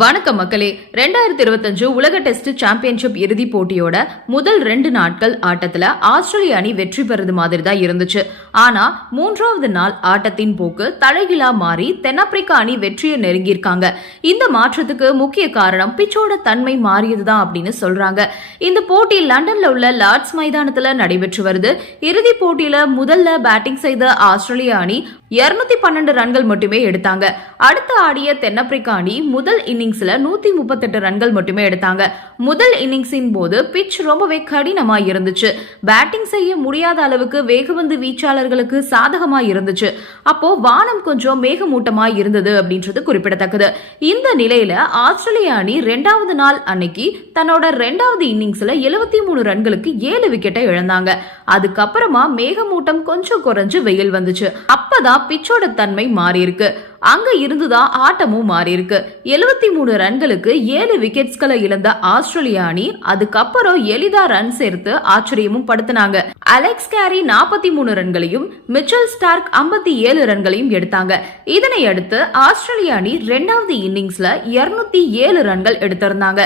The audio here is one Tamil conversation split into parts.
வணக்கம் மக்களே. 2025 உலக டெஸ்ட் சாம்பியன்ஷிப் இறுதி போட்டியோட முதல் 2 நாட்கள் ஆட்டத்துல ஆஸ்திரேலிய அணி வெற்றி பெறது மாதிரி தான் இருந்துச்சு. ஆனா 3வது நாள் ஆட்டத்தின் போக்கு தலைகீழா மாறி தென்னாப்பிரிக்கா அணி வெற்றியை நெருங்கியிருக்காங்க. இந்த மாற்றத்துக்கு முக்கிய காரணம் பிச்சோட தன்மை மாறியதுதான் அப்படின்னு சொல்றாங்க. இந்த போட்டி லண்டன்ல உள்ள லார்ட்ஸ் மைதானத்துல நடைபெற்று வருது. இறுதி போட்டியில முதல்ல பேட்டிங் செய்த ஆஸ்திரேலிய அணி 212 ரன்கள் மட்டுமே எடுத்தாங்க. அடுத்து ஆடிய தென்னாப்பிரிக்கா அணி முதல் இன்னிங்ஸ்ல 138 ரன்கள் மட்டுமே எடுத்தாங்க. முதல் இன்னிங்ஸின் போது பிட்ச் ரொம்பவே கடினமா இருந்துச்சு. பேட்டிங் செய்ய முடியாத அளவுக்கு வேகப்பந்து வீச்சாளர்களுக்கு சாதகமா இருந்துச்சு. அப்போ வானம் கொஞ்சம் மேகமூட்டமா இருந்தது அப்படின்றது குறிப்பிடத்தக்கது. இந்த நிலையில ஆஸ்திரேலிய அணி 2வது நாள் அன்னைக்கு தன்னோட 2வது இன்னிங்ஸ்ல 73 ரன்களுக்கு 7 விக்கெட்டை இழந்தாங்க. அதுக்கப்புறமா மேகமூட்டம் கொஞ்சம் குறைஞ்சு வெயில் வந்துச்சு. அப்பதான் பிச்சோட தன்மை மாறி இருக்கு. அங்க இருந்துதான் ஆட்டமும் மாறி இருக்கு. 73 ரன்களுக்கு 7 விக்கெட்ஸ்களை இழந்த ஆஸ்திரேலிய அணி அதுக்கப்புறம் எளிதா ரன் சேர்த்து ஆச்சரியமும் படுத்தினாங்க. அலெக்ஸ் கேரி 43 ரன்களையும் மிச்சல் ஸ்டார்க் 57 ரன்களையும் எடுத்தாங்க. இதனை அடுத்து ஆஸ்திரேலிய அணி 2வது இன்னிங்ஸ்ல 207 ரன்கள் எடுத்திருந்தாங்க.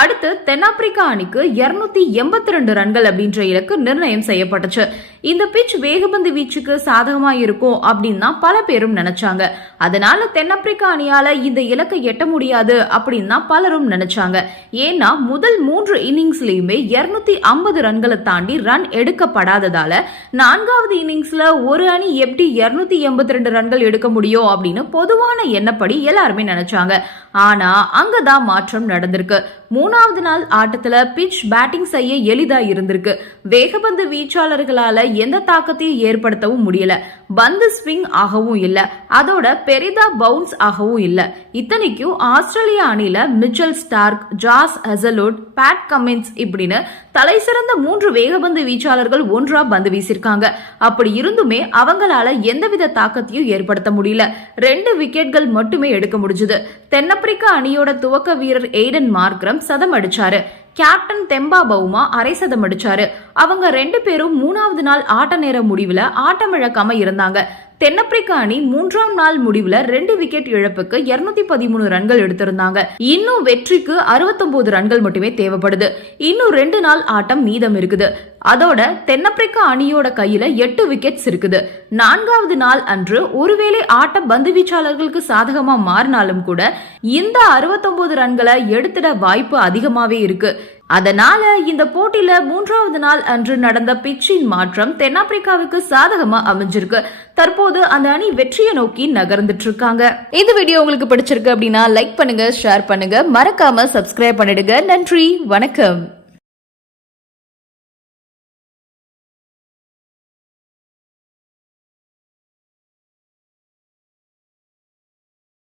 அடுத்து தென்னாப்பிரிக்கா அணிக்கு 282 ரன்கள் அப்படின்ற இலக்கு நிர்ணயம் செய்யப்பட்டுச்சு. இந்த பிட்ச் வேகப்பந்து வீச்சுக்கு சாதகமா இருக்கும் அப்படின்னு தான் பல பேரும் நினைச்சாங்க. அதனால தென்னாப்பிரிக்கா அணியால இந்த இலக்கை எட்ட முடியாது அப்படின்னு தான் பலரும் நினைச்சாங்க. ஏன்னா முதல் 3 இன்னிங்ஸ்லயுமே 250 ரன்களை தாண்டி ரன் எடுக்கப்படாததால 4வது இன்னிங்ஸ்ல ஒரு அணி எப்படி 282 ரன்கள் எடுக்க முடியும் அப்படின்னு பொதுவான எண்ணப்படி எல்லாருமே நினைச்சாங்க. ஆனா அங்கதான் மாற்றம் நடந்திருக்கு. 3வது நாள் ஆட்டத்துல பிட்ச் பேட்டிங் செய்ய எளிதா இருந்திருக்கு. வேகப்பந்து வீச்சாளர்களால எந்த தாக்கத்தையும் ஏற்படுத்தவும் முடியல. பந்து ஸ்விங் ஆகவும் இல்ல, அதோட பெரிதா பவுன்ஸ் ஆகவும் இல்ல. இத்தனைக்கும் ஆஸ்திரேலியா அணியில மிச்சல் ஸ்டார்க், ஜாஸ் ஹசல்வுட், பேட் கமின்ஸ் இப்படின்னு தலை சிறந்த 3 வேகப்பந்து வீச்சாளர்கள் ஒன்றா பந்து வீசிருக்காங்க. அப்படி இருந்துமே அவங்களால எந்தவித தாக்கத்தையும் ஏற்படுத்த முடியல. 2 விக்கெட்கள் மட்டுமே எடுக்க முடிஞ்சது. தென்னாப்பிரிக்கா அணியோட துவக்க வீரர் எய்டன் மார்க்ரம் சதம் அடிச்சாரு. கேப்டன் தெம்பா பவுமா அரை சதம் அடிச்சாரு. அவங்க 2 பேரும் 3வது நாள் ஆட்ட நேர முடிவுல ஆட்டமிழக்காம இருந்தாங்க. தென்னாப்பிரிக்கா அணி 3ஆம் நாள் முடிவுல 2 விக்கெட் இழப்புக்கு 213 ரன்கள் எடுத்திருந்தாங்க. இன்னும் வெற்றிக்கு 69 ரன்கள் மட்டுமே தேவைப்படுது. இன்னும் 2 நாள் ஆட்டம் மீதம் இருக்குது. அதோட தென்னாப்பிரிக்கா அணியோட கையில 8 விக்கெட்ஸ் இருக்குது. 4வது நாள் அன்று ஒருவேளை ஆட்ட பந்து வீச்சாளர்களுக்கு சாதகமா மாறினாலும் கூட இந்த 69 ரன்களை எடுத்திட வாய்ப்பு அதிகமாவே இருக்கு. அதனால இந்த போட்டியில 3வது நாள் அன்று நடந்த பிட்சின் மாற்றம் தென்னாப்பிரிக்காவுக்கு சாதகமா அமைஞ்சிருக்கு. தற்போது அந்த அணி வெற்றியை நோக்கி நகர்ந்துட்டு இருக்காங்க. இந்த வீடியோ உங்களுக்கு பிடிச்சிருக்கு அப்படின்னா லைக் பண்ணுங்க, ஷேர் பண்ணுங்க, மறக்காம சப்ஸ்கிரைப் பண்ணிடுங்க. நன்றி, வணக்கம்.